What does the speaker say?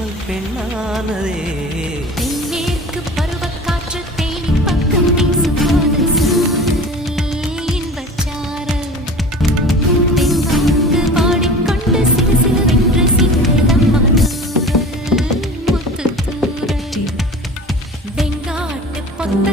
காதல் பெண்ணானதே தென்மேற்கு பருவக்காற்று தேனின் பக்கம் வீசும்போது இன்பச்சாரல் தென்பாங்கு பாடிக்கொண்டு சிறு சிறுவென்று சிந்ததம்மா தூரல் முத்து தூரல் வெங்காட்டு பொத்த